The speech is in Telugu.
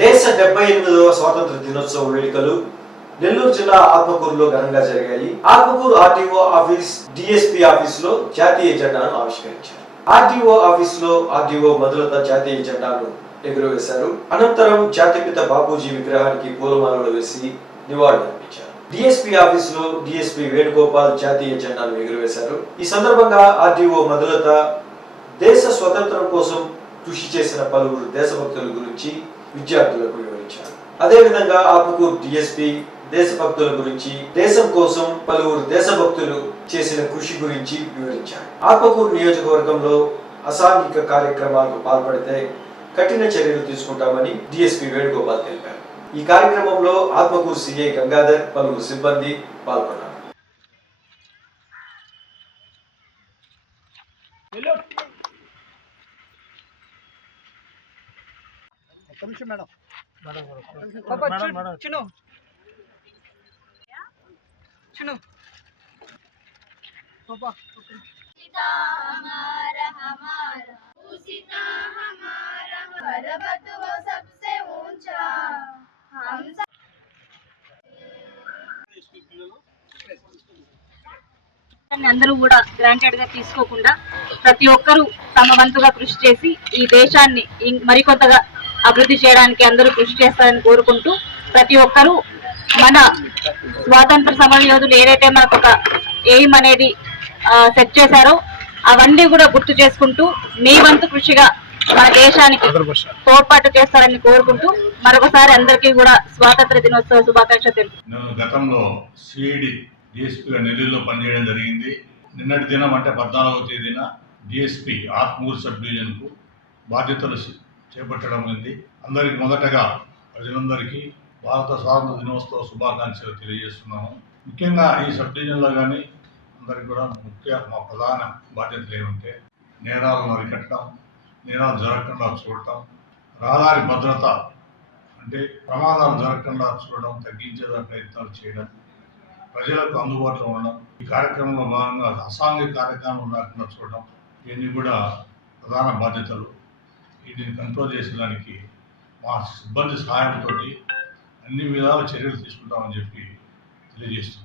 దేశ డెబ్బై ఎనిమిదవ స్వాతంత్ర దినోత్సవ వేడుకలు నెల్లూరు జిల్లా ఆత్మకూరులో ఘనంగా జరిగాయి. ఆత్మకూరు ఆర్టీఓ ఆఫీస్ డిఎస్పీ ఆఫీస్లో జాతీయ జెండాను ఆవిష్కరించారు. ఆర్టీఓ ఆఫీస్లో ఆర్టీఓ మొదలత జాతీయ జెండాను ఎగురవేశారు. అనంతరం జాతిపిత బాపూజీ విగ్రహానికి పూలమాలలు వేసి నివాళులు అర్పించారు. డిఎస్పీ ఆఫీస్లో డిఎస్పీ వేణుగోపాల్ జాతీయ జెండాను ఎగురవేశారు. ఈ సందర్భంగా ఆర్టీఓ మొదలత దేశ స్వతంత్రం కోసం కృషి చేసిన పలువురు దేశభక్తుల గురించి విద్యార్థులకు వివరించారు. అదేవిధంగా ఆత్మకూరు డిఎస్పీ దేశభక్తుల గురించి దేశం కోసం పలువురు దేశభక్తులు చేసిన కృషి గురించి వివరించారు. ఆపకూర్ నియోజకవర్గంలో అసాంఘిక కార్యక్రమాలకు పాల్పడితే కఠిన చర్యలు తీసుకుంటామని డిఎస్పీ వేణుగోపాల్ తెలిపారు. ఈ కార్యక్రమంలో ఆత్మకూరు సిఐ గంగాధర్ పలువురు సిబ్బంది పాల్గొన్నారు. ఒక్క నిమిషం మేడం పాపా మేడం, చు- మేడం. చును చును పాపా सीता हमारा हमारा सीता हमारा पर्वत वो सबसे ऊंचा हम सब దాన్ని అందరూ కూడా గ్రాంటెడ్ గా తీసుకోకుండా ప్రతి ఒక్కరూ తమ వంతుగా కృషి చేసి ఈ దేశాన్ని ఇం- మరికొంతగా అభివృద్ధి చేయడానికి అందరూ కృషి చేస్తారని కోరుకుంటూ ప్రతి ఒక్కరూ మన స్వాతంత్ర సమర యోధులు ఏదైతే మనకు ఒక ఎయిమ్ అనేది సెట్ చేశారో అవన్నీ కూడా గుర్తు చేసుకుంటూ మీ వంతు కృషిగా మన దేశానికి తోడ్పాటు చేస్తారని కోరుకుంటూ మరొకసారి అందరికీ కూడా స్వాతంత్ర దినోత్సవ శుభాకాంక్షలు తెలుపు గతంలో సిఐడి డిఎస్పీగా నెల్లూరులో పనిచేయడం జరిగింది. నిన్నటి దినం అంటే పద్నాలుగవ తేదీన డిఎస్పీ ఆత్మూరు సబ్ డివిజన్కు బాధ్యతలు చేపట్టడం ఉంది. అందరికి మొదటగా ప్రజలందరికీ భారత స్వాతంత్ర దినోత్సవ శుభాకాంక్షలు తెలియజేస్తున్నాము. ముఖ్యంగా ఈ సబ్ డివిజన్లో కానీ అందరికి కూడా ముఖ్య మా ప్రధాన బాధ్యతలు ఏమంటే నేరాలను అరికట్టడం నేరాలు జరగకుండా చూడటం రహదారి భద్రత అంటే ప్రమాదాలు జరగకుండా చూడడం తగ్గించేదా ప్రయత్నాలు చేయడం ప్రజలకు అందుబాటులో ఉండడం ఈ కార్యక్రమంలో భాగంగా అసాంఘిక కార్యక్రమం లేకుండా చూడడం ఇవన్నీ కూడా ప్రధాన బాధ్యతలు. వీటిని కంట్రోల్ చేసేదానికి మా సిబ్బంది సహాయంతో అన్ని విధాల చర్యలు తీసుకుంటామని చెప్పి తెలియజేస్తున్నాం.